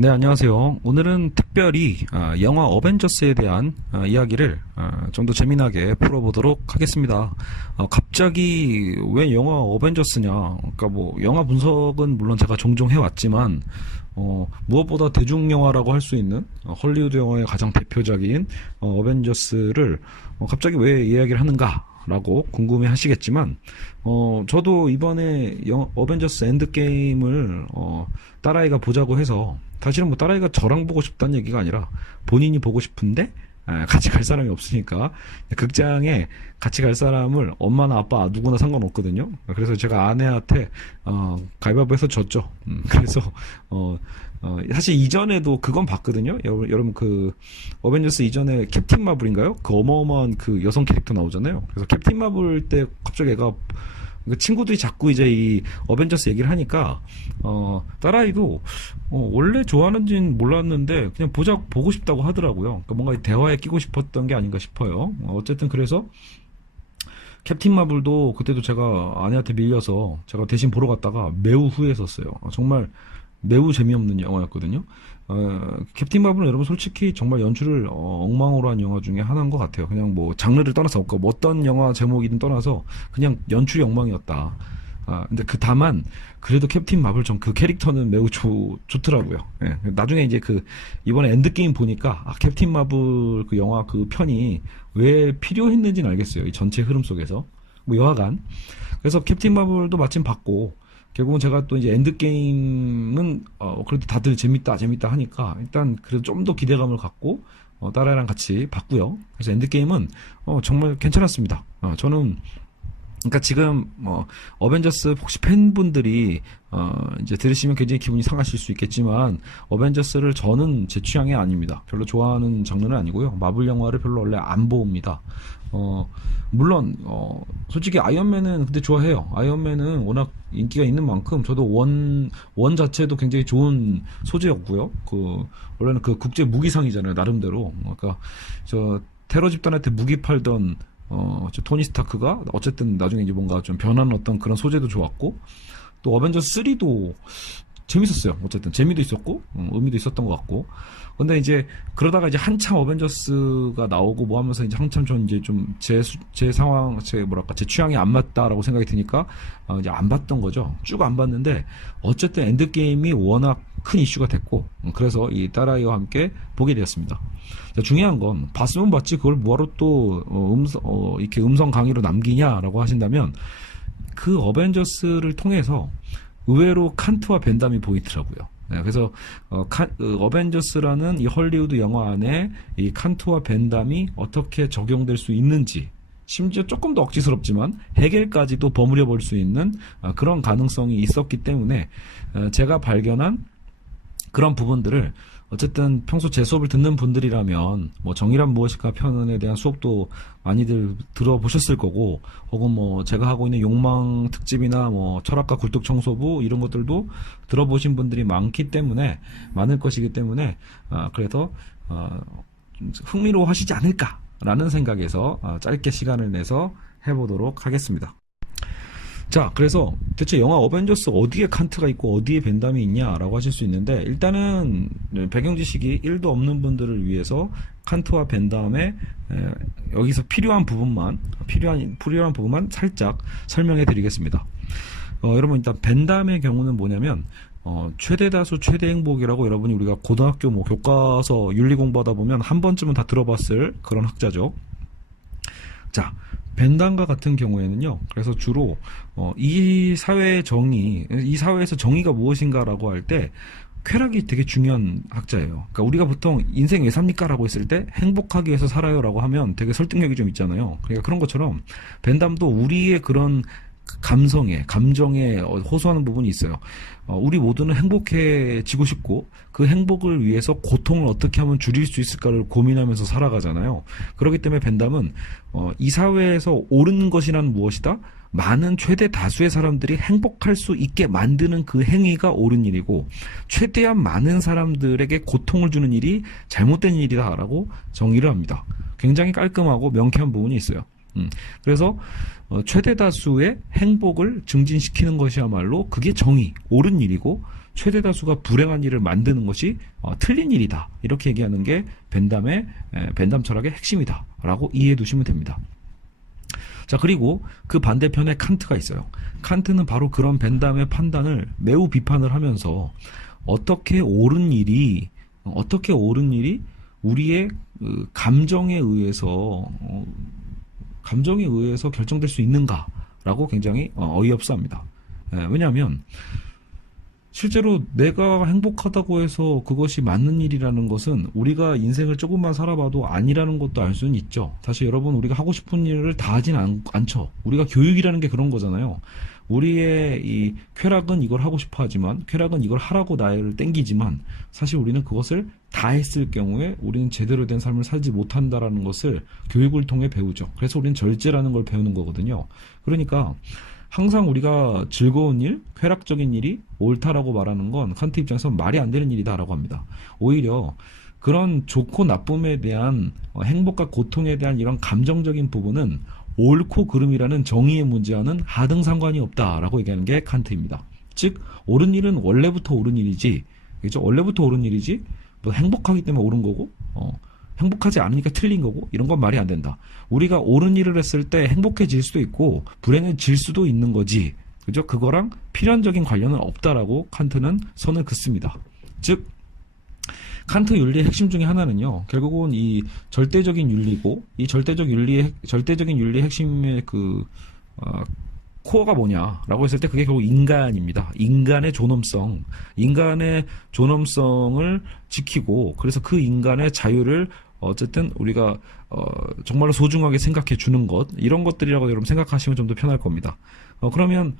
네, 안녕하세요. 오늘은 특별히 영화 어벤져스에 대한 이야기를 좀 더 재미나게 풀어보도록 하겠습니다. 갑자기 왜 영화 어벤져스냐? 그러니까 뭐 영화 분석은 물론 제가 종종 해왔지만 무엇보다 대중 영화라고 할 수 있는 헐리우드 영화의 가장 대표작인 어벤져스를 갑자기 왜 이야기를 하는가? 라고 궁금해 하시겠지만, 저도 이번에 어벤져스 엔드게임을, 딸아이가 보자고 해서, 사실은 뭐 딸아이가 저랑 보고 싶다는 얘기가 아니라, 본인이 보고 싶은데, 같이 갈 사람이 없으니까, 극장에 같이 갈 사람을 엄마나 아빠 누구나 상관없거든요. 그래서 제가 아내한테, 가위바위보해서 졌죠. 그래서, 사실 이전에도 그건 봤거든요. 여러분 그 어벤져스 이전에 캡틴 마블인가요? 그 어마어마한 그 여성 캐릭터 나오잖아요. 그래서 캡틴 마블 때 갑자기 애가 그 친구들이 자꾸 이제 이 어벤져스 얘기를 하니까 딸아이도 원래 좋아하는지는 몰랐는데 그냥 보고 싶다고 하더라고요. 그러니까 뭔가 대화에 끼고 싶었던 게 아닌가 싶어요. 어쨌든 그래서 캡틴 마블도 그때도 제가 아내한테 밀려서 제가 대신 보러 갔다가 매우 후회했었어요. 정말 매우 재미없는 영화였거든요. 캡틴 마블은 여러분 솔직히 정말 연출을 엉망으로 한 영화 중에 하나인 것 같아요. 그냥 뭐 장르를 떠나서 뭐 어떤 영화 제목이든 떠나서 그냥 연출이 엉망이었다. 근데 다만 그래도 캡틴 마블 전 그 캐릭터는 매우 좋더라고요. 예, 나중에 이제 이번에 엔드게임 보니까 캡틴 마블 그 영화 그 편이 왜 필요했는지는 알겠어요. 이 전체 흐름 속에서 뭐 여하간 그래서 캡틴 마블도 마침 봤고. 결국은 제가 또 이제 엔드게임은 그래도 다들 재밌다 하니까 일단 그래도 좀 더 기대감을 갖고 딸아이랑 같이 봤고요. 그래서 엔드게임은 정말 괜찮았습니다. 저는 그러니까 지금 어벤져스 혹시 팬분들이 이제 들으시면 굉장히 기분이 상하실 수 있겠지만 어벤져스를 저는 제 취향이 아닙니다. 별로 좋아하는 장르는 아니고요. 마블 영화를 별로 원래 안 봅니다. 물론 솔직히 아이언맨은 근데 좋아해요. 아이언맨은 워낙 인기가 있는 만큼 저도 원 자체도 굉장히 좋은 소재였고요. 원래는 그 국제 무기상이잖아요. 나름대로. 그러니까 저 테러 집단한테 무기 팔던 저 토니 스타크가 어쨌든 나중에 이제 뭔가 좀 변하는 어떤 그런 소재도 좋았고 또 어벤져스 3도 재밌었어요. 어쨌든 재미도 있었고 의미도 있었던 것 같고 근데 이제 그러다가 이제 한참 어벤져스가 나오고 뭐 하면서 이제 한참 전 이제 좀 제 상황 제 취향이 안 맞다라고 생각이 드니까 이제 안 봤던 거죠. 쭉 안 봤는데 어쨌든 엔드게임이 워낙 큰 이슈가 됐고 그래서 이 딸아이와 함께 보게 되었습니다. 자, 중요한 건 봤으면 봤지 그걸 뭐하러 또 이렇게 음성 강의로 남기냐라고 하신다면 그 어벤져스를 통해서 의외로 칸트와 벤담이 보이더라고요. 네, 그래서 어벤져스라는 이 헐리우드 영화 안에 이 칸트와 벤담이 어떻게 적용될 수 있는지 심지어 조금 더 억지스럽지만 해겔까지도 버무려 볼 수 있는 그런 가능성이 있었기 때문에 제가 발견한 그런 부분들을 어쨌든 평소 제 수업을 듣는 분들이라면 뭐 정의란 무엇일까 편에 대한 수업도 많이들 들어보셨을 거고 혹은 뭐 제가 하고 있는 욕망 특집이나 뭐 철학과 굴뚝 청소부 이런 것들도 들어보신 분들이 많을 것이기 때문에 그래서 좀 흥미로워 하시지 않을까라는 생각에서 짧게 시간을 내서 해보도록 하겠습니다. 자, 그래서 대체 영화 어벤져스 어디에 칸트가 있고 어디에 벤담이 있냐라고 하실 수 있는데 일단은 배경 지식이 1도 없는 분들을 위해서 칸트와 벤담의 여기서 필요한 부분만 살짝 설명해 드리겠습니다. 여러분 일단 벤담의 경우는 뭐냐면 최대 다수 최대 행복이라고 여러분이 우리가 고등학교 뭐 교과서 윤리 공부하다 보면 한 번쯤은 다 들어봤을 그런 학자죠. 자, 벤담과 같은 경우에는요. 그래서 주로 이 사회에서 정의가 무엇인가라고 할 때 쾌락이 되게 중요한 학자예요. 그러니까 우리가 보통 인생 왜 삽니까라고 했을 때 행복하기 위해서 살아요라고 하면 되게 설득력이 좀 있잖아요. 그러니까 그런 것처럼 벤담도 우리의 그런 감정에 호소하는 부분이 있어요. 우리 모두는 행복해지고 싶고 그 행복을 위해서 고통을 어떻게 하면 줄일 수 있을까를 고민하면서 살아가잖아요. 그렇기 때문에 벤담은 이 사회에서 옳은 것이란 무엇이다? 많은 최대 다수의 사람들이 행복할 수 있게 만드는 그 행위가 옳은 일이고 최대한 많은 사람들에게 고통을 주는 일이 잘못된 일이다라고 정의를 합니다. 굉장히 깔끔하고 명쾌한 부분이 있어요. 그래서 최대 다수의 행복을 증진시키는 것이야말로 그게 정의, 옳은 일이고 최대 다수가 불행한 일을 만드는 것이 틀린 일이다. 이렇게 얘기하는 게 벤담 철학의 핵심이다라고 이해해 두시면 됩니다. 자, 그리고 그 반대편에 칸트가 있어요. 칸트는 바로 그런 벤담의 판단을 매우 비판을 하면서 어떻게 옳은 일이 우리의 감정에 의해서 결정될 수 있는가라고 굉장히 어이없어합니다. 왜냐하면 실제로 내가 행복하다고 해서 그것이 맞는 일이라는 것은 우리가 인생을 조금만 살아봐도 아니라는 것도 알 수는 있죠. 사실 여러분, 우리가 하고 싶은 일을 다 하진 않죠. 우리가 교육이라는 게 그런 거잖아요. 우리의 이 쾌락은 이걸 하고 싶어 하지만, 쾌락은 이걸 하라고 나를 땡기지만, 사실 우리는 그것을 다 했을 경우에 우리는 제대로 된 삶을 살지 못한다라는 것을 교육을 통해 배우죠. 그래서 우리는 절제라는 걸 배우는 거거든요. 그러니까 항상 우리가 즐거운 일, 쾌락적인 일이 옳다라고 말하는 건 칸트 입장에서 말이 안 되는 일이다라고 합니다. 오히려 그런 좋고 나쁨에 대한 행복과 고통에 대한 이런 감정적인 부분은 옳고 그름이라는 정의의 문제와는 하등 상관이 없다라고 얘기하는 게 칸트입니다. 즉, 옳은 일은 원래부터 옳은 일이지, 그죠? 원래부터 옳은 일이지, 뭐 행복하기 때문에 옳은 거고, 행복하지 않으니까 틀린 거고, 이런 건 말이 안 된다. 우리가 옳은 일을 했을 때 행복해질 수도 있고 불행해질 수도 있는 거지, 그죠? 그거랑 필연적인 관련은 없다라고 칸트는 선을 긋습니다. 즉, 칸트 윤리의 핵심 중에 하나는요, 결국은 이 절대적인 윤리고, 이 절대적인 윤리의 핵심의 코어가 뭐냐라고 했을 때 그게 결국 인간입니다. 인간의 존엄성을 지키고, 그래서 그 인간의 자유를 어쨌든 우리가 정말로 소중하게 생각해 주는 것, 이런 것들이라고 여러분 생각하시면 좀 더 편할 겁니다. 그러면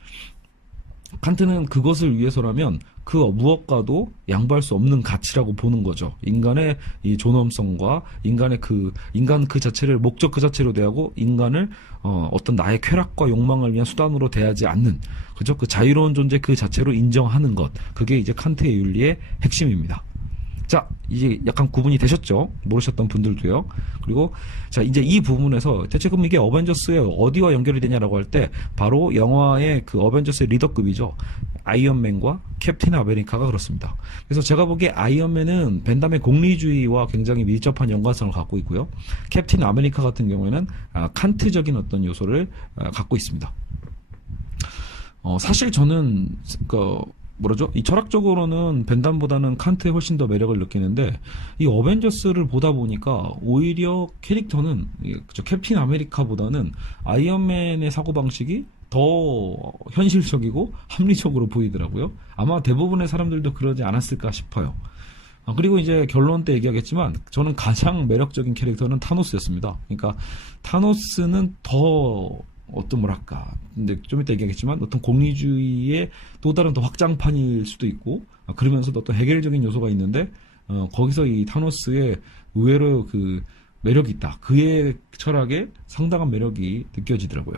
칸트는 그것을 위해서라면 그 무엇과도 양보할 수 없는 가치라고 보는 거죠. 인간의 이 존엄성과 인간 그 자체를 목적 그 자체로 대하고, 인간을 어떤 나의 쾌락과 욕망을 위한 수단으로 대하지 않는, 그죠? 그 자유로운 존재 그 자체로 인정하는 것, 그게 이제 칸트의 윤리의 핵심입니다. 자, 이제 약간 구분이 되셨죠? 모르셨던 분들도요. 그리고 자, 이제 이 부분에서 대체 그럼 이게 어벤져스에 어디와 연결이 되냐라고 할 때 바로 영화의 그 어벤져스의 리더급이죠. 아이언맨과 캡틴 아메리카가 그렇습니다. 그래서 제가 보기에 아이언맨은 벤담의 공리주의와 굉장히 밀접한 연관성을 갖고 있고요. 캡틴 아메리카 같은 경우에는 칸트적인 어떤 요소를 갖고 있습니다. 사실 저는 이 철학적으로는 벤담보다는 칸트에 훨씬 더 매력을 느끼는데, 이 어벤져스를 보다 보니까 오히려 캐릭터는 캡틴 아메리카보다는 아이언맨의 사고방식이 더 현실적이고 합리적으로 보이더라고요. 아마 대부분의 사람들도 그러지 않았을까 싶어요. 그리고 이제 결론 때 얘기하겠지만, 저는 가장 매력적인 캐릭터는 타노스였습니다. 그러니까 타노스는 더 근데 좀 이따 얘기하겠지만 어떤 공리주의의 또 다른 더 확장판일 수도 있고, 그러면서도 어떤 해결적인 요소가 있는데, 거기서 이 타노스의 의외로 그 매력이 있다. 그의 철학에 상당한 매력이 느껴지더라고요.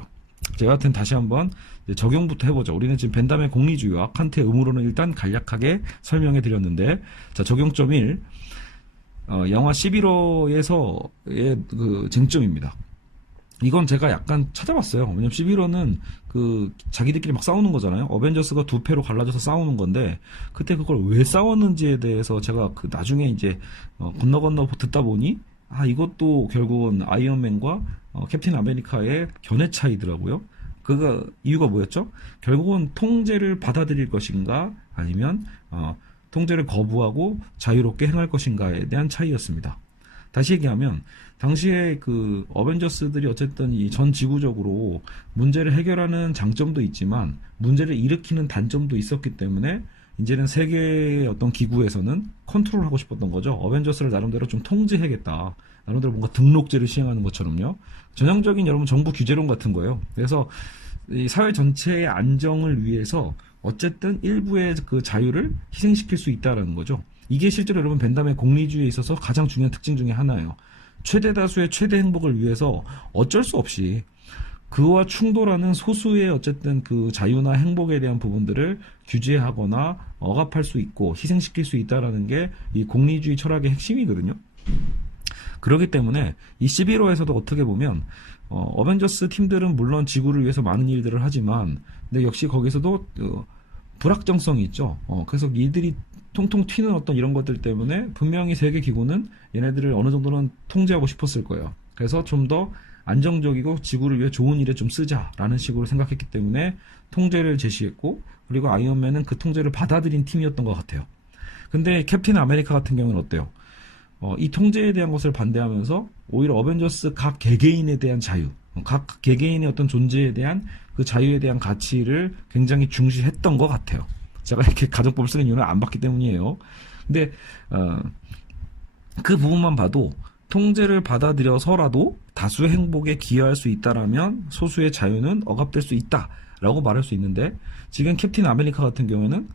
제가 하여튼 다시 한번 적용부터 해보죠. 우리는 지금 벤담의 공리주의와 칸트의 음으로는 일단 간략하게 설명해 드렸는데, 자, 적용점 1. 영화 11호에서의 그 쟁점입니다. 이건 제가 약간 찾아봤어요. 왜냐면 11호는 자기들끼리 막 싸우는 거잖아요. 어벤져스가 두 패로 갈라져서 싸우는 건데, 그때 그걸 왜 싸웠는지에 대해서 제가 나중에 이제 건너 듣다 보니, 이것도 결국은 아이언맨과 캡틴 아메리카의 견해 차이더라고요. 이유가 뭐였죠? 결국은 통제를 받아들일 것인가, 아니면 통제를 거부하고 자유롭게 행할 것인가에 대한 차이였습니다. 다시 얘기하면 당시에 그 어벤져스들이 어쨌든 이 전 지구적으로 문제를 해결하는 장점도 있지만 문제를 일으키는 단점도 있었기 때문에 이제는 세계의 어떤 기구에서는 컨트롤하고 싶었던 거죠. 어벤져스를 나름대로 좀 통제해야겠다. 나름대로 뭔가 등록제를 시행하는 것처럼요. 전형적인 여러분 정부 규제론 같은 거예요. 그래서 이 사회 전체의 안정을 위해서 어쨌든 일부의 그 자유를 희생시킬 수 있다라는 거죠. 이게 실제로 여러분 벤담의 공리주의에 있어서 가장 중요한 특징 중에 하나예요. 최대 다수의 최대 행복을 위해서 어쩔 수 없이 그와 충돌하는 소수의 어쨌든 그 자유나 행복에 대한 부분들을 규제하거나 억압할 수 있고 희생시킬 수 있다라는 게 이 공리주의 철학의 핵심이거든요. 그렇기 때문에 이 11호에서도 어떻게 보면 어벤져스 팀들은 물론 지구를 위해서 많은 일들을 하지만 근데 역시 거기서도 불확정성이 있죠. 그래서 이들이 통통 튀는 어떤 이런 것들 때문에 분명히 세계 기구는 얘네들을 어느 정도는 통제하고 싶었을 거예요. 그래서 좀 더 안정적이고 지구를 위해 좋은 일에 좀 쓰자라는 식으로 생각했기 때문에 통제를 제시했고, 그리고 아이언맨은 그 통제를 받아들인 팀이었던 것 같아요. 근데 캡틴 아메리카 같은 경우는 어때요? 이 통제에 대한 것을 반대하면서 오히려 어벤져스 각 개개인에 대한 자유, 각 개개인의 어떤 존재에 대한 그 자유에 대한 가치를 굉장히 중시했던 것 같아요. 제가 이렇게 가정법을 쓰는 이유는 안 봤기 때문이에요. 근데 그 부분만 봐도 통제를 받아들여서라도 다수의 행복에 기여할 수 있다라면 소수의 자유는 억압될 수 있다라고 말할 수 있는데, 지금 캡틴 아메리카 같은 경우에는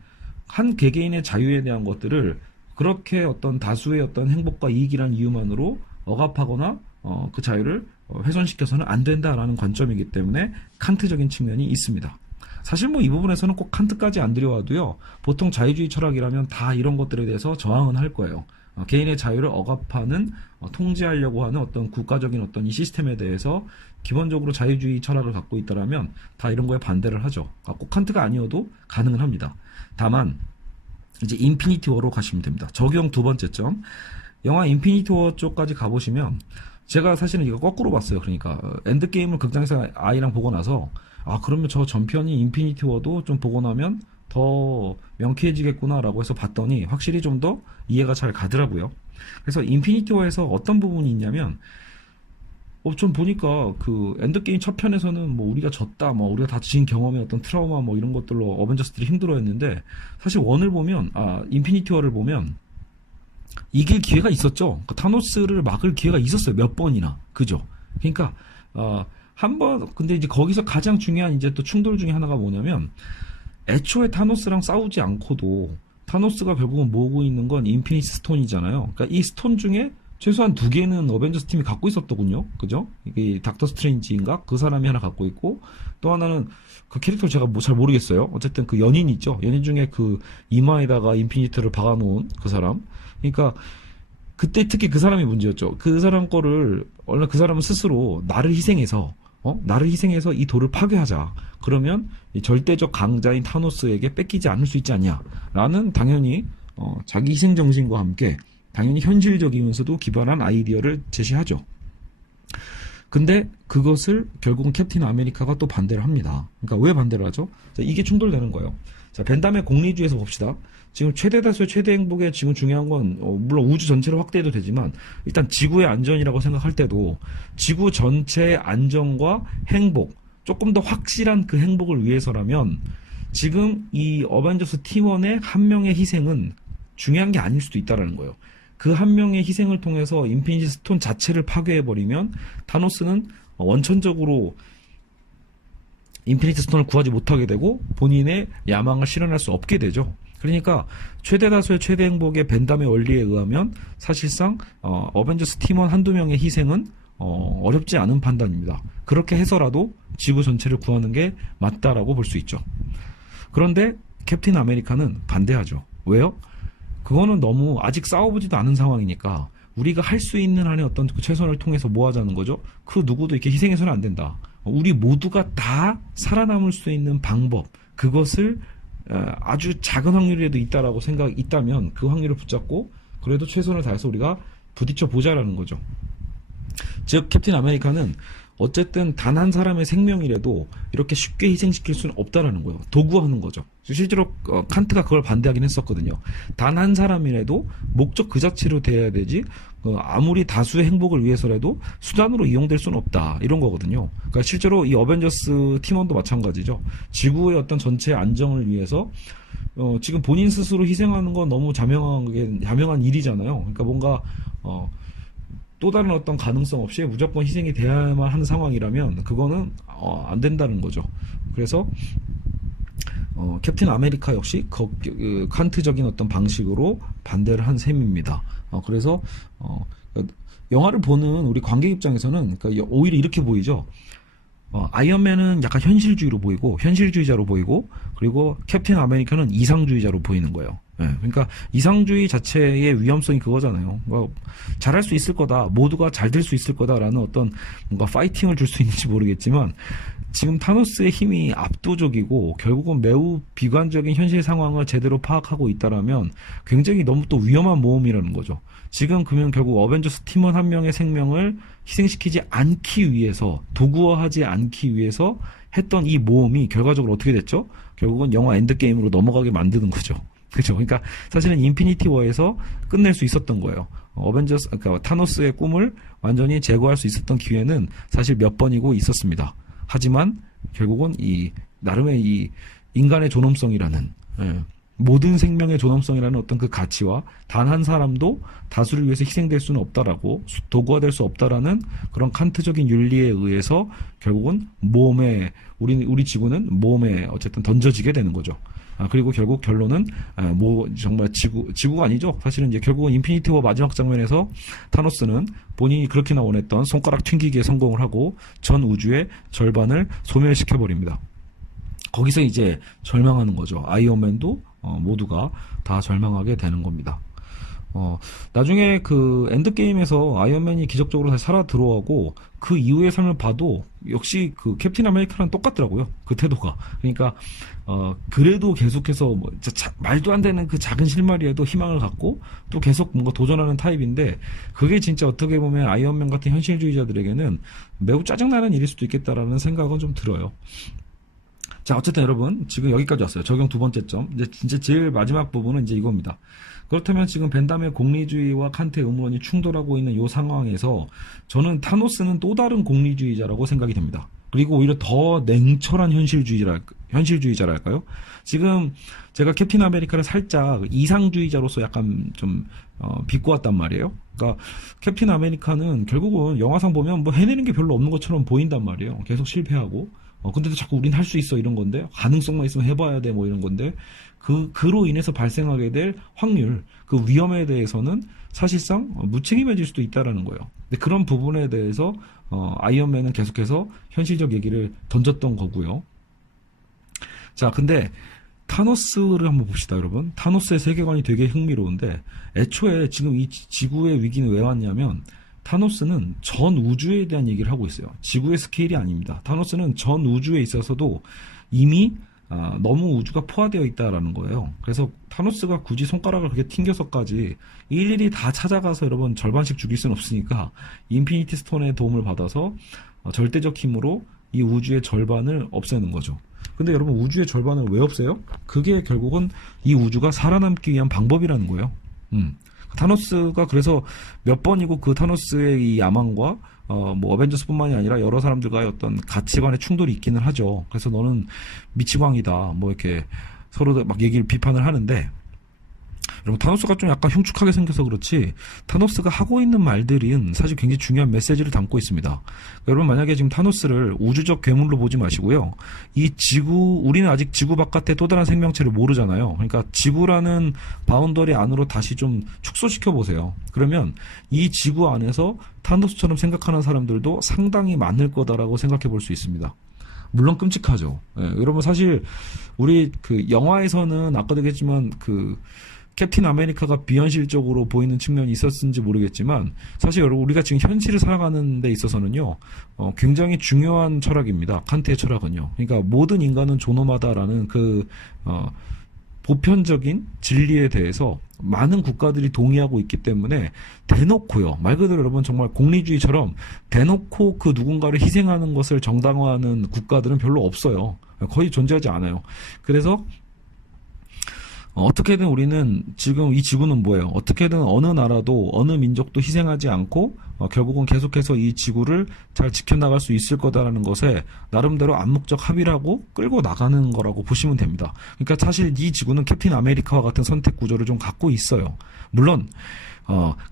한 개개인의 자유에 대한 것들을 그렇게 어떤 다수의 어떤 행복과 이익이라는 이유만으로 억압하거나 그 자유를 훼손시켜서는 안 된다라는 관점이기 때문에 칸트적인 측면이 있습니다. 사실 뭐 이 부분에서는 꼭 칸트까지 안 들여와도요, 보통 자유주의 철학이라면 다 이런 것들에 대해서 저항은 할 거예요. 개인의 자유를 억압하는, 통제하려고 하는 어떤 국가적인 어떤 이 시스템에 대해서 기본적으로 자유주의 철학을 갖고 있다라면 다 이런 거에 반대를 하죠. 꼭 칸트가 아니어도 가능은 합니다. 다만 이제 인피니티 워로 가시면 됩니다. 적용 두 번째 점, 영화 인피니티 워 쪽까지 가보시면, 제가 사실은 이거 거꾸로 봤어요. 그러니까 엔드게임을 극장에서 아이랑 보고 나서 그러면 저 전편이 인피니티 워도 좀 보고 나면 더 명쾌해지겠구나라고 해서 봤더니 확실히 좀 더 이해가 잘 가더라고요. 그래서 인피니티 워에서 어떤 부분이 있냐면, 좀 보니까 그 엔드게임 첫 편에서는 뭐 우리가 졌다, 뭐 우리가 다 진 경험의 어떤 트라우마 뭐 이런 것들로 어벤져스들이 힘들어했는데, 사실 원을 보면, 인피니티 워를 보면 이길 기회가 있었죠. 그 타노스를 막을 기회가 있었어요. 몇 번이나. 그죠? 그러니까 한 번, 근데 이제 거기서 가장 중요한 이제 또 충돌 중에 하나가 뭐냐면, 애초에 타노스랑 싸우지 않고도 타노스가 결국은 모으고 있는 건 인피니티 스톤이잖아요. 그러니까 이 스톤 중에 최소한 두 개는 어벤져스 팀이 갖고 있었더군요. 그죠? 이게 닥터 스트레인지인가? 그 사람이 하나 갖고 있고, 또 하나는 그 캐릭터를 제가 뭐 잘 모르겠어요. 어쨌든 그 연인 있죠? 연인 중에 그 이마에다가 인피니트를 박아놓은 그 사람. 그러니까 그때 특히 그 사람이 문제였죠. 그 사람 거를, 원래 그 사람은 스스로 나를 희생해서 이 돌을 파괴하자. 그러면 이 절대적 강자인 타노스에게 뺏기지 않을 수 있지 않냐라는, 당연히 자기 희생 정신과 함께 당연히 현실적이면서도 기반한 아이디어를 제시하죠. 근데 그것을 결국은 캡틴 아메리카가 또 반대를 합니다. 그러니까 왜 반대를 하죠? 자, 이게 충돌되는 거예요. 자, 벤담의 공리주의에서 봅시다. 지금 최대 다수의 최대 행복에 지금 중요한 건 물론 우주 전체를 확대해도 되지만, 일단 지구의 안전이라고 생각할 때도 지구 전체의 안전과 행복, 조금 더 확실한 그 행복을 위해서라면 지금 이 어벤져스 팀원의 한 명의 희생은 중요한 게 아닐 수도 있다라는 거예요. 그 한 명의 희생을 통해서 인피니티 스톤 자체를 파괴해버리면 타노스는 원천적으로 인피니티 스톤을 구하지 못하게 되고 본인의 야망을 실현할 수 없게 되죠. 그러니까 최대 다수의 최대 행복의 벤담의 원리에 의하면 사실상 어벤져스 팀원 한두 명의 희생은 어렵지 않은 판단입니다. 그렇게 해서라도 지구 전체를 구하는 게 맞다라고 볼 수 있죠. 그런데 캡틴 아메리카는 반대하죠. 왜요? 그거는 너무 아직 싸워보지도 않은 상황이니까 우리가 할 수 있는 한의 어떤 그 최선을 통해서 뭐 하자는 거죠? 그 누구도 이렇게 희생해서는 안 된다. 우리 모두가 다 살아남을 수 있는 방법, 그것을 아주 작은 확률이라도 있다라고 생각이 있다면 그 확률을 붙잡고 그래도 최선을 다해서 우리가 부딪혀 보자라는 거죠. 즉 캡틴 아메리카는 어쨌든 단 한 사람의 생명이라도 이렇게 쉽게 희생시킬 수는 없다라는 거예요. 도구하는 거죠. 실제로 칸트가 그걸 반대하긴 했었거든요. 단 한 사람이라도 목적 그 자체로 돼야 되지, 아무리 다수의 행복을 위해서라도 수단으로 이용될 수는 없다, 이런 거거든요. 그러니까 실제로 이 어벤져스 팀원도 마찬가지죠. 지구의 어떤 전체 안정을 위해서 지금 본인 스스로 희생하는 건 너무 자명한 일이잖아요. 그러니까 뭔가 또 다른 어떤 가능성 없이 무조건 희생이 돼야만 하는 상황이라면 그거는 안 된다는 거죠. 그래서 캡틴 아메리카 역시 칸트적인 어떤 방식으로 반대를 한 셈입니다. 그래서 영화를 보는 우리 관객 입장에서는 그러니까 오히려 이렇게 보이죠. 아이언맨은 약간 현실주의자로 보이고, 그리고 캡틴 아메리카는 이상주의자로 보이는 거예요. 예, 그러니까 이상주의 자체의 위험성이 그거잖아요. 그러니까 잘할 수 있을 거다, 모두가 잘 될 수 있을 거다라는 어떤 뭔가 파이팅을 줄 수 있는지 모르겠지만 지금 타노스의 힘이 압도적이고 결국은 매우 비관적인 현실 상황을 제대로 파악하고 있다라면 굉장히 너무 또 위험한 모험이라는 거죠. 지금 그러면 결국 어벤져스 팀원 한 명의 생명을 희생시키지 않기 위해서, 도구화하지 않기 위해서 했던 이 모험이 결과적으로 어떻게 됐죠? 결국은 영화 엔드게임으로 넘어가게 만드는 거죠. 그죠? 그러니까 사실은 인피니티 워에서 끝낼 수 있었던 거예요. 그러니까 타노스의 꿈을 완전히 제거할 수 있었던 기회는 사실 몇 번이고 있었습니다. 하지만 결국은 이 나름의 이 인간의 존엄성이라는, 모든 생명의 존엄성이라는 어떤 그 가치와 단 한 사람도 다수를 위해서 희생될 수는 없다라고, 도구화될 수 없다라는 그런 칸트적인 윤리에 의해서 결국은 모험에, 우리 지구는 모험에 어쨌든 던져지게 되는 거죠. 그리고 결국 결론은 정말 지구가 아니죠. 사실은 이제 결국은 인피니티 워 마지막 장면에서 타노스는 본인이 그렇게나 원했던 손가락 튕기기에 성공을 하고 전 우주의 절반을 소멸시켜 버립니다. 거기서 이제 절망하는 거죠. 아이언맨도 모두가 다 절망하게 되는 겁니다. 나중에 그 엔드게임에서 아이언맨이 기적적으로 다시 살아 들어오고 그 이후의 삶을 봐도 역시 그 캡틴 아메리카랑 똑같더라고요. 그 태도가. 그러니까 그래도 계속해서 말도 안 되는 그 작은 실마리에도 희망을 갖고 또 계속 뭔가 도전하는 타입인데, 그게 진짜 어떻게 보면 아이언맨 같은 현실주의자들에게는 매우 짜증나는 일일 수도 있겠다라는 생각은 좀 들어요. 자, 어쨌든 여러분, 지금 여기까지 왔어요. 적용 두 번째 점. 이제 진짜 제일 마지막 부분은 이제 이겁니다. 그렇다면 지금 벤담의 공리주의와 칸트의 의무론이 충돌하고 있는 이 상황에서 저는 타노스는 또 다른 공리주의자라고 생각이 됩니다. 그리고 오히려 더 냉철한 현실주의자랄까요? 지금 제가 캡틴 아메리카를 살짝 이상주의자로서 약간 좀 비꼬았단 말이에요. 그러니까 캡틴 아메리카는 결국은 영화상 보면 뭐 해내는 게 별로 없는 것처럼 보인단 말이에요. 계속 실패하고. 근데도 자꾸 우린 할 수 있어 이런 건데, 가능성만 있으면 해봐야 돼 뭐 이런 건데, 그로 인해서 발생하게 될 확률, 그 위험에 대해서는 사실상 무책임해질 수도 있다라는 거예요. 근데 그런 부분에 대해서 아이언맨은 계속해서 현실적 얘기를 던졌던 거고요. 자, 근데 타노스를 한번 봅시다, 여러분. 타노스의 세계관이 되게 흥미로운데, 애초에 지금 이 지구의 위기는 왜 왔냐면 타노스는 전 우주에 대한 얘기를 하고 있어요. 지구의 스케일이 아닙니다. 타노스는 전 우주에 있어서도 이미 너무 우주가 포화되어 있다라는 거예요. 그래서 타노스가 굳이 손가락을 그렇게 튕겨서까지 일일이 다 찾아가서 여러분 절반씩 죽일 수는 없으니까 인피니티 스톤의 도움을 받아서 절대적 힘으로 이 우주의 절반을 없애는 거죠. 근데 여러분, 우주의 절반을 왜 없애요? 그게 결국은 이 우주가 살아남기 위한 방법이라는 거예요. 타노스가 그래서 몇 번이고 그 타노스의 이 야망과 뭐 어벤져스뿐만이 아니라 여러 사람들과의 어떤 가치관의 충돌이 있기는 하죠. 그래서 너는 미치광이다 뭐 이렇게 서로 막 비판을 하는데, 여러분 타노스가 좀 약간 흉측하게 생겨서 그렇지 타노스가 하고 있는 말들은 사실 굉장히 중요한 메시지를 담고 있습니다. 여러분, 만약에 지금 타노스를 우주적 괴물로 보지 마시고요, 이 지구, 우리는 아직 지구 바깥에 또 다른 생명체를 모르잖아요. 그러니까 지구라는 바운더리 안으로 다시 좀 축소시켜 보세요. 그러면 이 지구 안에서 타노스처럼 생각하는 사람들도 상당히 많을 거다라고 생각해 볼 수 있습니다. 물론 끔찍하죠. 여러분, 사실 우리 그 영화에서는 아까도 얘기했지만 그 캡틴 아메리카가 비현실적으로 보이는 측면이 있었는지 모르겠지만, 사실 여러분, 우리가 지금 현실을 살아가는 데 있어서는요, 굉장히 중요한 철학입니다. 칸트의 철학은요. 그러니까 모든 인간은 존엄하다라는 보편적인 진리에 대해서 많은 국가들이 동의하고 있기 때문에 대놓고요, 말 그대로 여러분 정말 공리주의처럼 대놓고 그 누군가를 희생하는 것을 정당화하는 국가들은 별로 없어요. 거의 존재하지 않아요. 그래서 어떻게든 우리는 지금 이 지구는 뭐예요? 어떻게든 어느 나라도 어느 민족도 희생하지 않고 결국은 계속해서 이 지구를 잘 지켜나갈 수 있을 거다라는 것에 나름대로 암묵적 합의를 하고 끌고 나가는 거라고 보시면 됩니다. 그러니까 사실 이 지구는 캡틴 아메리카와 같은 선택 구조를 좀 갖고 있어요. 물론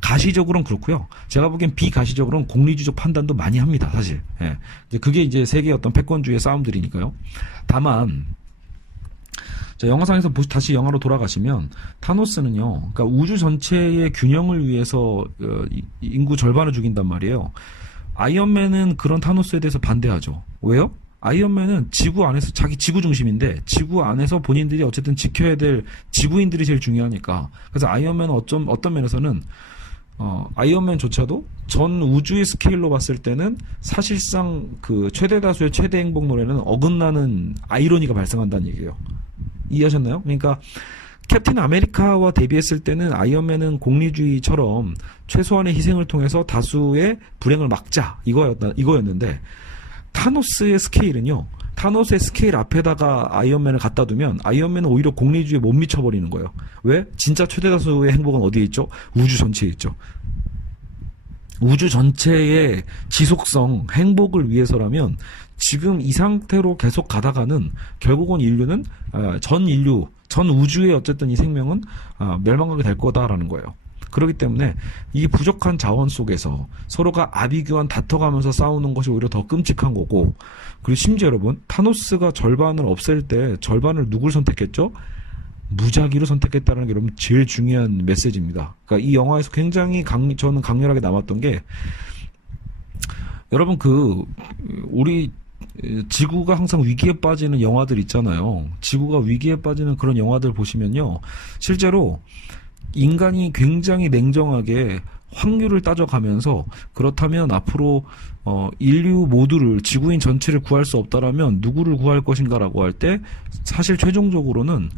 가시적으로는 그렇고요. 제가 보기엔 비가시적으로는 공리주의적 판단도 많이 합니다, 사실. 예. 그게 이제 세계의 어떤 패권주의의 싸움들이니까요. 다만 자, 영화상에서 다시 영화로 돌아가시면 타노스는요, 그러니까 우주 전체의 균형을 위해서 인구 절반을 죽인단 말이에요. 아이언맨은 그런 타노스에 대해서 반대하죠. 왜요? 아이언맨은 지구 안에서 자기 지구 중심인데 지구 안에서 본인들이 어쨌든 지켜야 될 지구인들이 제일 중요하니까. 그래서 아이언맨은 어떤 면에서는 아이언맨조차도 전 우주의 스케일로 봤을 때는 사실상 그 최대 다수의 최대 행복 노래는 어긋나는 아이러니가 발생한다는 얘기예요. 이해하셨나요? 그러니까 캡틴 아메리카와 대비했을 때는 아이언맨은 공리주의처럼 최소한의 희생을 통해서 다수의 불행을 막자 이거였는데 타노스의 스케일은요. 타노스의 스케일 앞에다가 아이언맨을 갖다 두면 아이언맨은 오히려 공리주의에 못 미쳐버리는 거예요. 왜? 진짜 최대 다수의 행복은 어디에 있죠? 우주 전체에 있죠. 우주 전체의 지속성, 행복을 위해서라면 지금 이 상태로 계속 가다가는 결국은 인류는 전 우주의 어쨌든 이 생명은 멸망하게 될 거다라는 거예요. 그렇기 때문에 이 부족한 자원 속에서 서로가 아비규환 다퉈가면서 싸우는 것이 오히려 더 끔찍한 거고, 그리고 심지어 여러분 타노스가 절반을 없앨 때 절반을 누굴 선택했죠? 무작위로 선택했다는 게 여러분 제일 중요한 메시지입니다. 그러니까 이 영화에서 굉장히 저는 강렬하게 남았던 게, 여러분 우리 지구가 항상 위기에 빠지는 영화들 있잖아요. 지구가 위기에 빠지는 그런 영화들 보시면요, 실제로 인간이 굉장히 냉정하게 확률을 따져가면서 그렇다면 앞으로 인류 모두를, 지구인 전체를 구할 수 없다라면 누구를 구할 것인가라고 할 때 사실 최종적으로는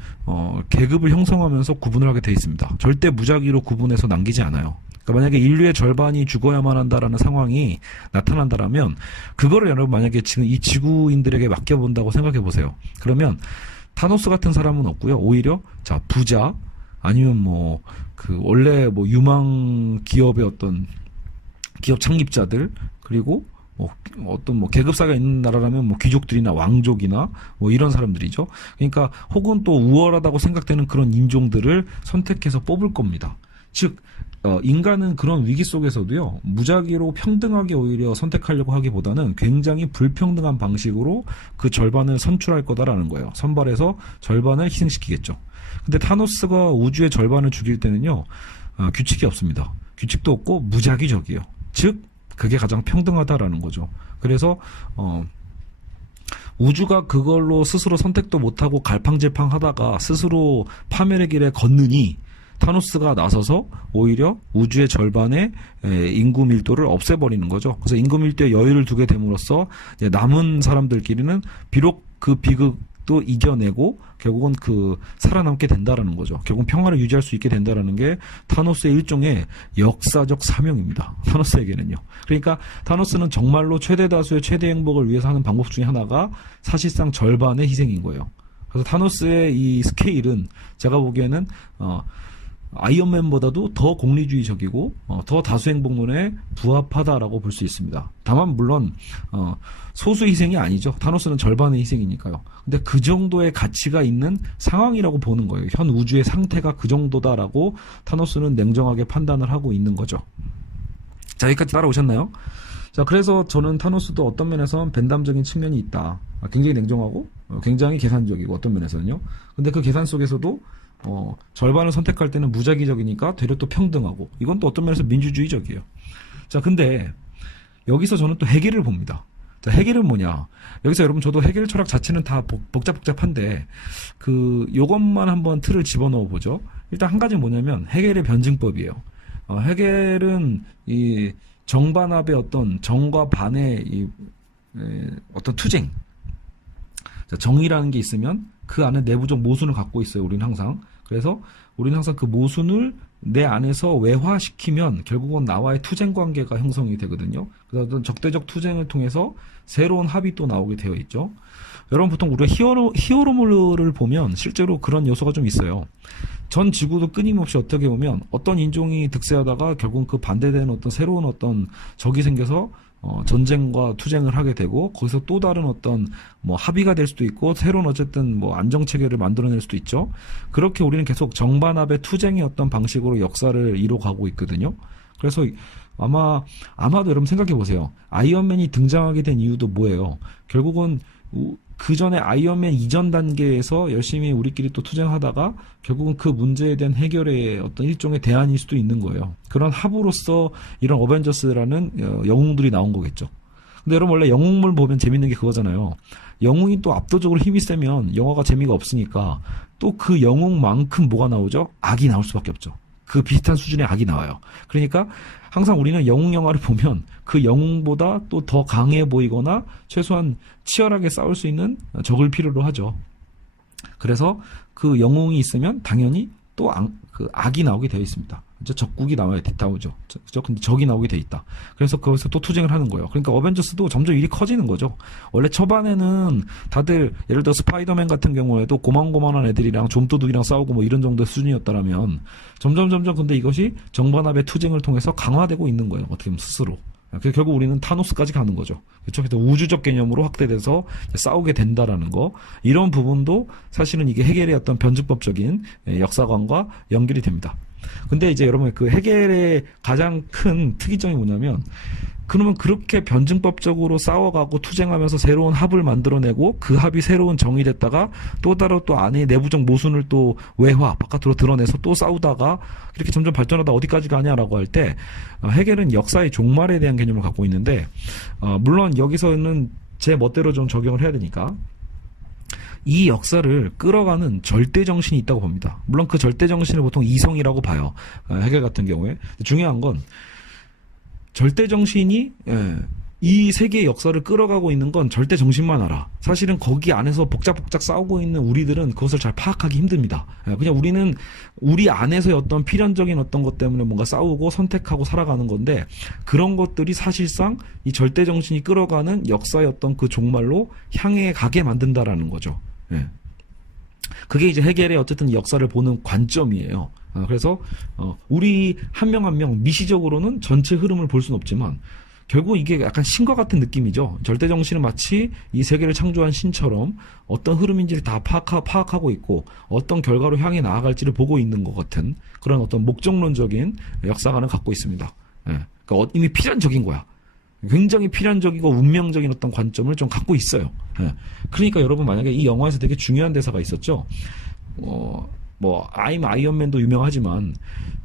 계급을 형성하면서 구분을 하게 돼 있습니다. 절대 무작위로 구분해서 남기지 않아요. 그러니까 만약에 인류의 절반이 죽어야만 한다라는 상황이 나타난다라면 그거를 여러분 만약에 지금 이 지구인들에게 맡겨본다고 생각해 보세요. 그러면 타노스 같은 사람은 없고요. 오히려 자 부자 아니면 원래 유망 기업의 어떤 기업 창립자들, 그리고 어떤 계급사가 있는 나라라면 귀족들이나 왕족이나 이런 사람들이죠. 그러니까 혹은 또 우월하다고 생각되는 그런 인종들을 선택해서 뽑을 겁니다. 즉 인간은 그런 위기 속에서도요, 무작위로 평등하게 오히려 선택하려고 하기보다는 굉장히 불평등한 방식으로 그 절반을 선출할 거다라는 거예요. 선발해서 절반을 희생시키겠죠. 근데 타노스가 우주의 절반을 죽일 때는요, 규칙이 없습니다. 규칙도 없고 무작위적이에요. 즉 그게 가장 평등하다라는 거죠. 그래서 우주가 그걸로 스스로 선택도 못하고 갈팡질팡 하다가 스스로 파멸의 길에 걷느니 타노스가 나서서 오히려 우주의 절반의 인구 밀도를 없애버리는 거죠. 그래서 인구 밀도에 여유를 두게 됨으로써 남은 사람들끼리는 비록 그 비극도 이겨내고 결국은 살아남게 된다라는 거죠. 결국 평화를 유지할 수 있게 된다라는 게 타노스의 일종의 역사적 사명입니다. 타노스에게는요. 그러니까 타노스는 정말로 최대 다수의 최대 행복을 위해서 하는 방법 중에 하나가 사실상 절반의 희생인 거예요. 그래서 타노스의 이 스케일은 제가 보기에는 아이언맨보다도 더 공리주의적이고 더 다수행복론에 부합하다라고 볼 수 있습니다. 다만 물론 소수 희생이 아니죠. 타노스는 절반의 희생이니까요. 근데 그 정도의 가치가 있는 상황이라고 보는 거예요. 현 우주의 상태가 그 정도다라고 타노스는 냉정하게 판단을 하고 있는 거죠. 자, 여기까지 따라오셨나요? 자, 그래서 저는 타노스도 어떤 면에서는 벤담적인 측면이 있다. 굉장히 냉정하고 굉장히 계산적이고 어떤 면에서는요. 근데 그 계산 속에서도 절반을 선택할 때는 무작위적이니까 되려 또 평등하고, 이건 또 어떤 면에서 민주주의적이에요. 자, 근데 여기서 저는 또 해결을 봅니다. 자, 해결은 뭐냐? 여기서 여러분 저도 해결 철학 자체는 다 복잡한데 요것만 한번 틀을 집어넣어 보죠. 일단 한 가지 뭐냐면 해겔의 변증법이에요. 해겔은 이 정반합의 어떤 정과 반의 어떤 투쟁. 자, 정이라는 게 있으면 그 안에 내부적 모순을 갖고 있어요. 우리는 항상. 그래서 우리는 항상 그 모순을 내 안에서 외화시키면 결국은 나와의 투쟁 관계가 형성이 되거든요. 그래서 어떤 적대적 투쟁을 통해서 새로운 합이 또 나오게 되어 있죠. 여러분 보통 우리가 히어로물을 보면 실제로 그런 요소가 좀 있어요. 전 지구도 끊임없이 어떻게 보면 어떤 인종이 득세하다가 결국 그 반대되는 어떤 새로운 어떤 적이 생겨서 전쟁과 투쟁을 하게 되고, 거기서 또 다른 어떤 합의가 될 수도 있고, 새로운 어쨌든 안정 체계를 만들어낼 수도 있죠. 그렇게 우리는 계속 정반합의 투쟁의 어떤 방식으로 역사를 이뤄가고 있거든요. 그래서 아마도 여러분 생각해 보세요. 아이언맨이 등장하게 된 이유도 뭐예요? 결국은 그 전에 아이언맨 이전 단계에서 열심히 우리끼리 또 투쟁하다가 결국은 그 문제에 대한 해결의 어떤 일종의 대안일 수도 있는 거예요. 그런 합으로서 이런 어벤져스라는 영웅들이 나온 거겠죠. 근데 여러분 원래 영웅물 보면 재밌는 게 그거잖아요. 영웅이 또 압도적으로 힘이 세면 영화가 재미가 없으니까 또 그 영웅만큼 뭐가 나오죠? 악이 나올 수밖에 없죠. 그 비슷한 수준의 악이 나와요. 그러니까 항상 우리는 영웅 영화를 보면 그 영웅보다 또 더 강해 보이거나 최소한 치열하게 싸울 수 있는 적을 필요로 하죠. 그래서 그 영웅이 있으면 당연히 또 그 악이 나오게 되어 있습니다. 적국이 나오죠. 그죠? 근데 적이 나오게 돼 있다. 그래서 거기서 또 투쟁을 하는 거예요. 그러니까 어벤져스도 점점 일이 커지는 거죠. 원래 초반에는 다들 예를 들어 스파이더맨 같은 경우에도 고만고만한 애들이랑 좀도둑이랑 싸우고 뭐 이런 정도의 수준이었다라면 점점 근데 이것이 정반합의 투쟁을 통해서 강화되고 있는 거예요. 어떻게 보면 스스로. 그래서 결국 우리는 타노스까지 가는 거죠. 그렇죠? 그래서 우주적 개념으로 확대돼서 싸우게 된다라는 거. 이런 부분도 사실은 이게 헤겔의 어떤 변증법적인 역사관과 연결이 됩니다. 근데 이제 여러분 그 헤겔의 가장 큰 특이점이 뭐냐면 그러면 그렇게 변증법적으로 싸워가고 투쟁하면서 새로운 합을 만들어내고 그 합이 새로운 정이 됐다가 또 따로 또 안에 내부적 모순을 또 외화 바깥으로 드러내서 또 싸우다가 이렇게 점점 발전하다 어디까지 가냐라고 할 때 헤겔은 역사의 종말에 대한 개념을 갖고 있는데 물론 여기서는 제 멋대로 좀 적용을 해야 되니까 이 역사를 끌어가는 절대정신이 있다고 봅니다. 물론 그 절대정신을 보통 이성이라고 봐요. 헤겔 같은 경우에. 중요한 건 절대정신이 이 세계의 역사를 끌어가고 있는 건 절대정신만 알아. 사실은 거기 안에서 복작복작 싸우고 있는 우리들은 그것을 잘 파악하기 힘듭니다. 그냥 우리는 우리 안에서의 어떤 필연적인 어떤 것 때문에 뭔가 싸우고 선택하고 살아가는 건데 그런 것들이 사실상 이 절대정신이 끌어가는 역사의 어떤 그 종말로 향해 가게 만든다라는 거죠. 그게 이제 헤겔의 어쨌든 역사를 보는 관점이에요. 그래서 우리 한 명 한 명 미시적으로는 전체 흐름을 볼 수는 없지만 결국 이게 약간 신과 같은 느낌이죠. 절대정신은 마치 이 세계를 창조한 신처럼 어떤 흐름인지를 다 파악하고 있고 어떤 결과로 향해 나아갈지를 보고 있는 것 같은 그런 어떤 목적론적인 역사관을 갖고 있습니다. 그러니까 이미 필연적인 거야. 굉장히 필연적이고 운명적인 어떤 관점을 좀 갖고 있어요. 그러니까 여러분 만약에 이 영화에서 되게 중요한 대사가 있었죠. I'm 아이언맨도 유명하지만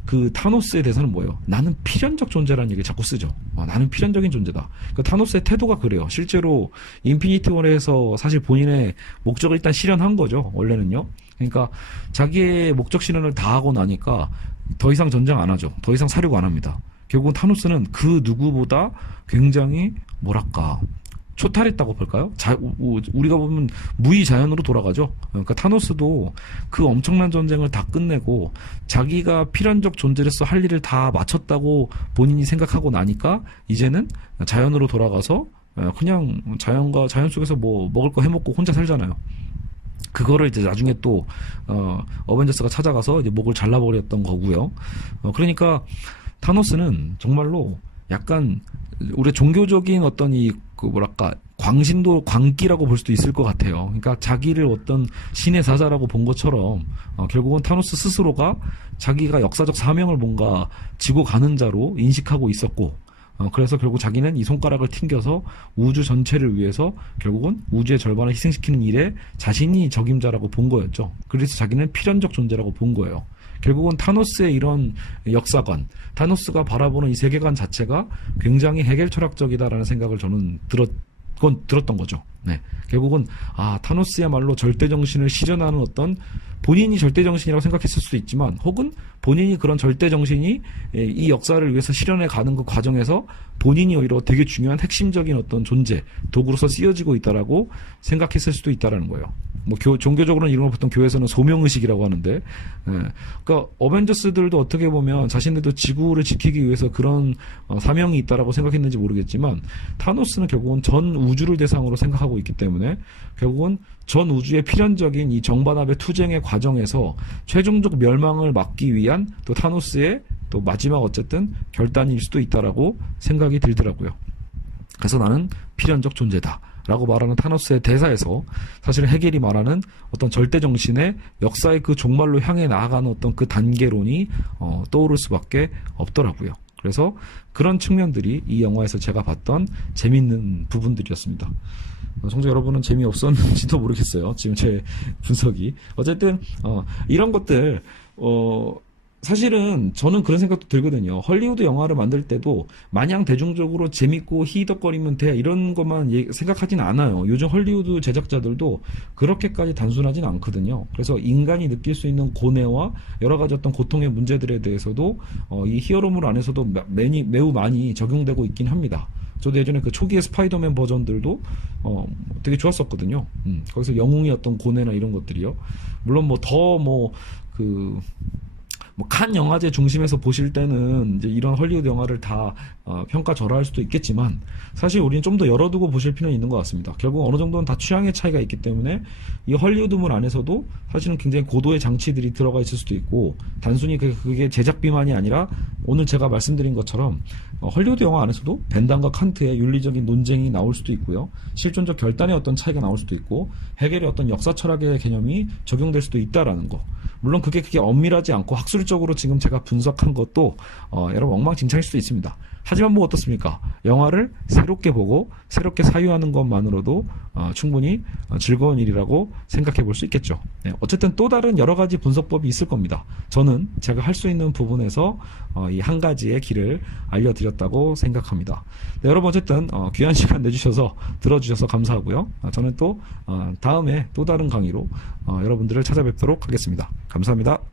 그 타노스의 대사는 뭐예요? 나는 필연적 존재라는 얘기를 자꾸 쓰죠. 나는 필연적인 존재다. 그 타노스의 태도가 그래요. 실제로 인피니티 워에서 사실 본인의 목적을 일단 실현한 거죠. 원래는요. 그러니까 자기의 목적 실현을 다 하고 나니까 더 이상 전쟁 안 하죠. 더 이상 사륙 안 합니다. 결국은 타노스는 그 누구보다 굉장히 뭐랄까 초탈했다고 볼까요? 우리가 보면 무의자연으로 돌아가죠. 그러니까 타노스도 그 엄청난 전쟁을 다 끝내고 자기가 필연적 존재로서 할 일을 다 마쳤다고 본인이 생각하고 나니까 이제는 자연으로 돌아가서 그냥 자연 속에서 뭐 먹을 거 해먹고 혼자 살잖아요. 그거를 이제 나중에 또 어벤져스가 찾아가서 이제 목을 잘라버렸던 거고요. 그러니까 타노스는 정말로 약간 우리 종교적인 어떤 광기라고 볼 수도 있을 것 같아요. 그러니까 자기를 어떤 신의 사자라고 본 것처럼 결국은 타노스 스스로가 자기가 역사적 사명을 뭔가 지고 가는 자로 인식하고 있었고 그래서 결국 자기는 이 손가락을 튕겨서 우주 전체를 위해서 결국은 우주의 절반을 희생시키는 일에 자신이 적임자라고 본 거였죠. 그래서 자기는 필연적 존재라고 본 거예요. 결국은 타노스의 이런 역사관, 타노스가 바라보는 이 세계관 자체가 굉장히 헤겔 철학적이다라는 생각을 저는 들었던 거죠. 결국은 타노스야말로 절대정신을 실현하는 어떤 본인이 절대정신이라고 생각했을 수도 있지만 혹은 본인이 그런 절대정신이 이 역사를 위해서 실현해 가는 그 과정에서 본인이 오히려 되게 중요한 핵심적인 어떤 존재, 도구로서 쓰여지고 있다라고 생각했을 수도 있다라는 거예요. 종교적으로는 이런 걸 보통 교회에서는 소명의식이라고 하는데, 그러니까 어벤져스들도 어떻게 보면 자신들도 지구를 지키기 위해서 그런 사명이 있다라고 생각했는지 모르겠지만 타노스는 결국은 전 우주를 대상으로 생각하고 있기 때문에 결국은 전 우주의 필연적인 이 정반합의 투쟁의 과정에서 최종적 멸망을 막기 위한 또 타노스의 또 마지막 어쨌든 결단일 수도 있다라고 생각이 들더라고요. 그래서 나는 필연적 존재다 라고 말하는 타노스의 대사에서 사실 헤겔이 말하는 어떤 절대정신의 역사의 그 종말로 향해 나아가는 어떤 그 단계론이 떠오를 수밖에 없더라고요. 그래서 그런 측면들이 이 영화에서 제가 봤던 재밌는 부분들이었습니다. 성도 여러분은 재미없었는지도 모르겠어요. 지금 제 분석이. 어쨌든 이런 것들 사실은 저는 그런 생각도 들거든요. 헐리우드 영화를 만들 때도 마냥 대중적으로 재밌고 히히덕거리면 돼 이런 것만 생각하진 않아요. 요즘 헐리우드 제작자들도 그렇게까지 단순하진 않거든요. 그래서 인간이 느낄 수 있는 고뇌와 여러 가지 어떤 고통의 문제들에 대해서도 이 히어로물 안에서도 매우 많이 적용되고 있긴 합니다. 저도 예전에 그 초기의 스파이더맨 버전들도 되게 좋았었거든요. 거기서 영웅의 어떤 고뇌나 이런 것들이요. 물론 칸 영화제 중심에서 보실 때는 이제 이런 헐리우드 영화를 다 평가절하할 수도 있겠지만 사실 우리는 좀 더 열어두고 보실 필요는 있는 것 같습니다. 결국 어느 정도는 다 취향의 차이가 있기 때문에 이 헐리우드물 안에서도 사실은 굉장히 고도의 장치들이 들어가 있을 수도 있고 단순히 그게 제작비만이 아니라 오늘 제가 말씀드린 것처럼 헐리우드 영화 안에서도 벤담과 칸트의 윤리적인 논쟁이 나올 수도 있고요. 실존적 결단의 어떤 차이가 나올 수도 있고 해겔의 어떤 역사 철학의 개념이 적용될 수도 있다라는 거. 물론 그게 엄밀하지 않고 학술적으로 지금 제가 분석한 것도 여러분 엉망진창일 수도 있습니다. 하지만 뭐 어떻습니까? 영화를 새롭게 보고 새롭게 사유하는 것만으로도 충분히 즐거운 일이라고 생각해 볼 수 있겠죠. 네, 어쨌든 또 다른 여러 가지 분석법이 있을 겁니다. 저는 제가 할 수 있는 부분에서 이 한 가지의 길을 알려드렸다고 생각합니다. 네, 여러분 어쨌든 귀한 시간 내주셔서 들어주셔서 감사하고요. 저는 또 다음에 또 다른 강의로 여러분들을 찾아뵙도록 하겠습니다. 감사합니다.